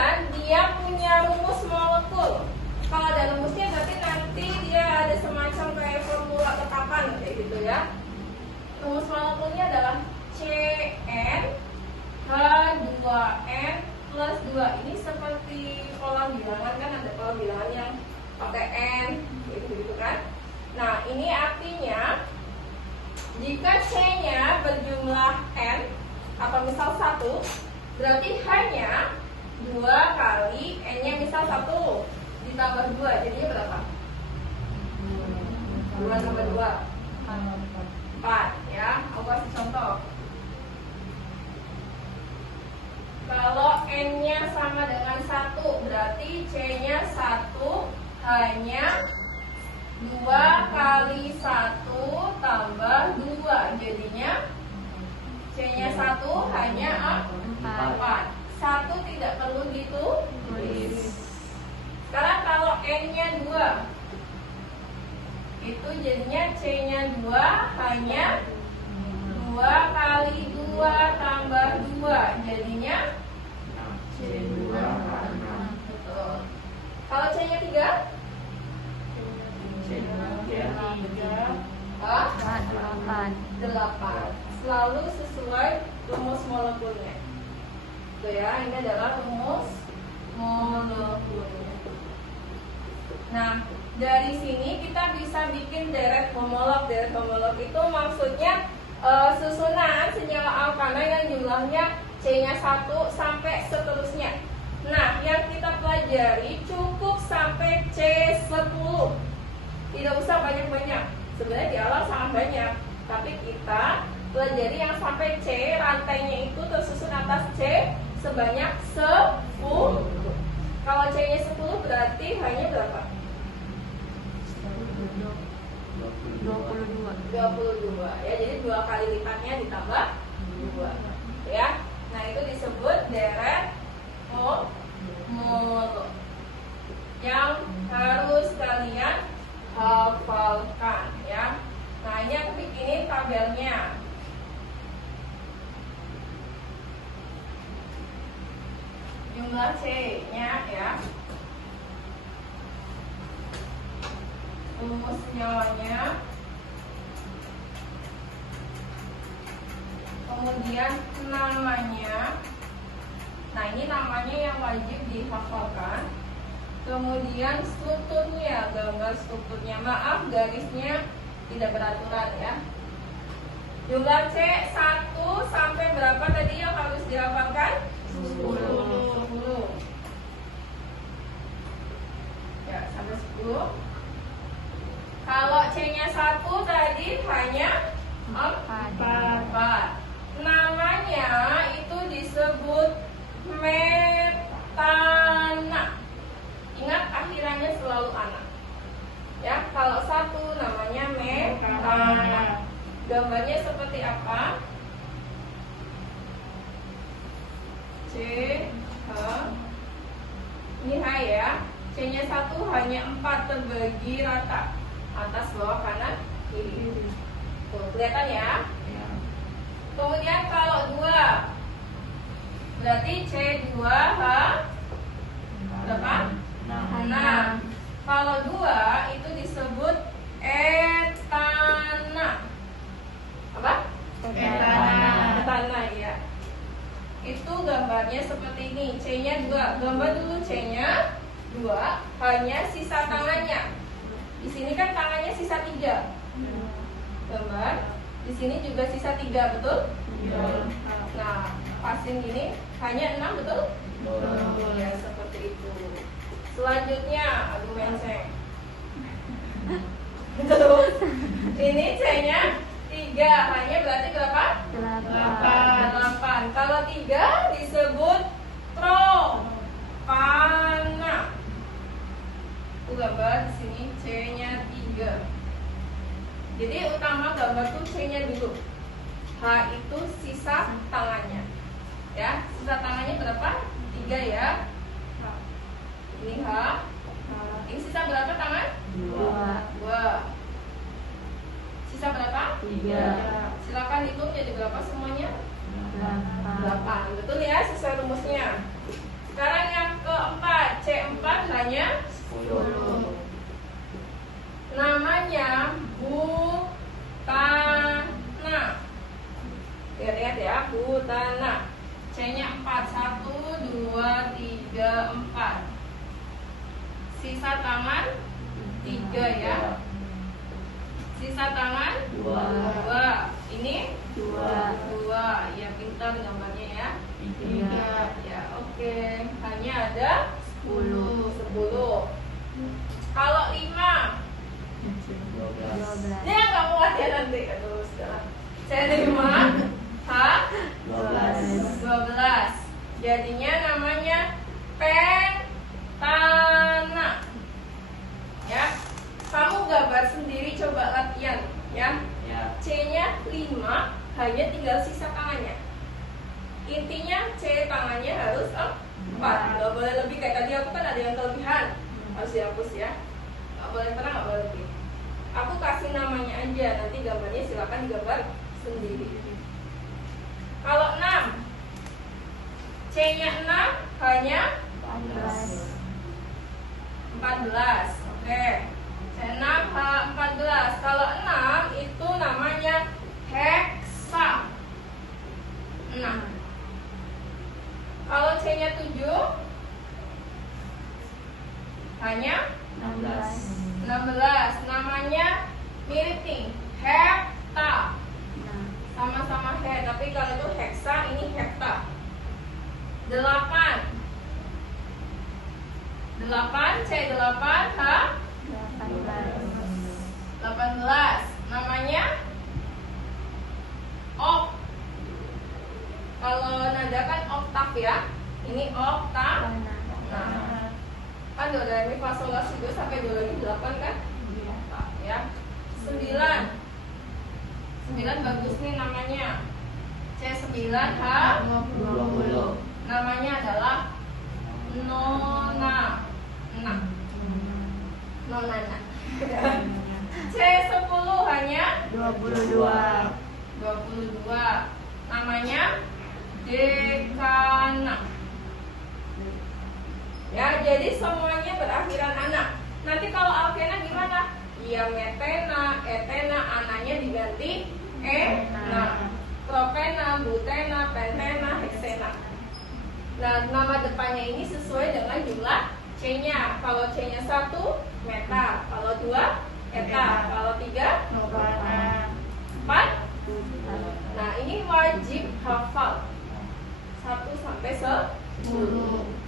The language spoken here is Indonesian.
Kemudian dia punya rumus molekul. Kalau ada rumusnya berarti nanti dia ada semacam kayak formula tetapan kayak gitu ya. Rumus molekulnya adalah CN H2N plus 2. Ini seperti pola bilangan, kan ada pola bilangan yang pakai N gitu kan. Nah, ini artinya jika C-nya berjumlah N atau misal 1, berarti hanya 2 kali N-nya misal 1 ditambah 2, jadinya berapa? 2 tambah 2 4 ya. Aku kasih contoh. Kalau N-nya sama dengan 1, berarti C-nya 1 hanya 2 kali 1 tambah 2, jadinya C-nya 1 hanya 4. 1 tidak perlu ditulis. Sekarang kalau N-nya 2, itu jadinya C-nya 2 hanya 2 kali 2 tambah 2, jadinya C2. Betul. Kalau C-nya 3? Delapan. 8. Selalu sesuai rumus molekulnya. Tuh ya, ini adalah rumus molekulnya. Nah, dari sini kita bisa bikin deret homolog. Deret homolog itu maksudnya susunan senyawa alkana yang jumlahnya C-nya 1 sampai seterusnya. Nah, yang kita pelajari cukup sampai C10. Tidak usah banyak-banyak. Sebenarnya di awal sangat banyak, tapi kita pelajari yang sampai C, rantainya itu tersusun atas C sebanyak 10. Kalau C-nya 10 berarti hanya berapa? 22 ya, jadi 2 kali lipatnya ditambah 2 ya. Nah, itu disebut deret homolog yang harus kalian hafalkan ya. Nah, ini aku bikinin tabelnya. Jumlah C-nya ya, rumus senyawanya, kemudian namanya. Nah, ini namanya yang wajib dihafalkan. Kemudian strukturnya, gambar strukturnya. Maaf, garisnya tidak beraturan ya. Jumlah C 1 sampai berapa tadi yang harus dihafalkan? 10. Ya, sampai 10. Kalau C-nya 1 tadi hanya 4. Namanya itu disebut metana. Ingat, akhirannya selalu anak. Ya, kalau 1 namanya metana. Gambarnya seperti apa? C, H. Ini H ya. C-nya 1 hanya 4 terbagi rata, atas, bawah, kanan, kiri. Tuh, kelihatan ya? Kemudian kalau 2, berarti C2H berapa? 6. Kalau 2 itu disebut etana. Apa? Etana ya. Itu gambarnya seperti ini. C-nya 2. Gambar dulu C-nya 2, hanya sisa tangannya. Di sini kan tangannya sisa 3. Gambar. Di sini juga sisa 3, betul? Nah, pasin gini hanya 6, betul? Betul ya, seperti itu. Selanjutnya, aduh menceng. Terus ini C-nya 3, hanya berarti berapa? 8. Kalau 3 disebut propana. Aku gambar di sini C-nya 3. Jadi utama gambar tuh C-nya dulu. H itu sisa tangannya. Ya, sisa tangannya berapa? 3 ya. Ini H. Ini sisa berapa tangan? 2. Sisa berapa? 3. Silakan hitung jadi berapa semuanya? 8. 8. Betul ya, sesuai rumusnya. Sekarang yang 4. Sisa tangan 3 ya. Sisa tangan 2. Ini 2. Ya, pintar gambarnya ya. 3. Ya, oke. Hanya ada 10. Kalau 5, 12. dia nggak muat ya nanti. Aduh, sekarang saya terima. 12. Jadinya namanya pentana. Ya, kamu gambar sendiri, coba latihan ya. C-nya 5, hanya tinggal sisa tangannya. Intinya C tangannya harus 4. Nggak boleh lebih, kayak tadi aku kan ada yang kelebihan, harus dihapus ya. Nggak boleh kurang, nggak boleh lebih. Aku kasih namanya aja, nanti gambarnya silakan digambar sendiri. Kalau 6, C-nya 6, hanya 14. Oke. C6 H14. Kalau 6 itu namanya heksa. 6. Kalau C-nya 7, hanya 16. Namanya mirip nih, hepta. Sama-sama he, tapi kalau itu heksa, ini hepta. 8. C8 H 18. Namanya ok. Kalau nada kan oktav ya. Ini oktav. Nah, kan do re mi fa sol la si do sampai do re mi 8 kan? Ya. 9 bagus nih namanya. C9 H 20. Namanya adalah nona. Nonana. C10 hanya 22. Namanya dekana. Ya, jadi semuanya berakhiran anak. Nanti kalau alkena gimana? Ya, metena, etena, ananya diganti ena. Propena, butena, pentena, heksena. Nah, nama depannya ini sesuai dengan jumlah C-nya. Kalau C-nya 1, meta. Kalau 2, eta. Kalau 3, 4. Nah, ini wajib hafal 1 sampai 10.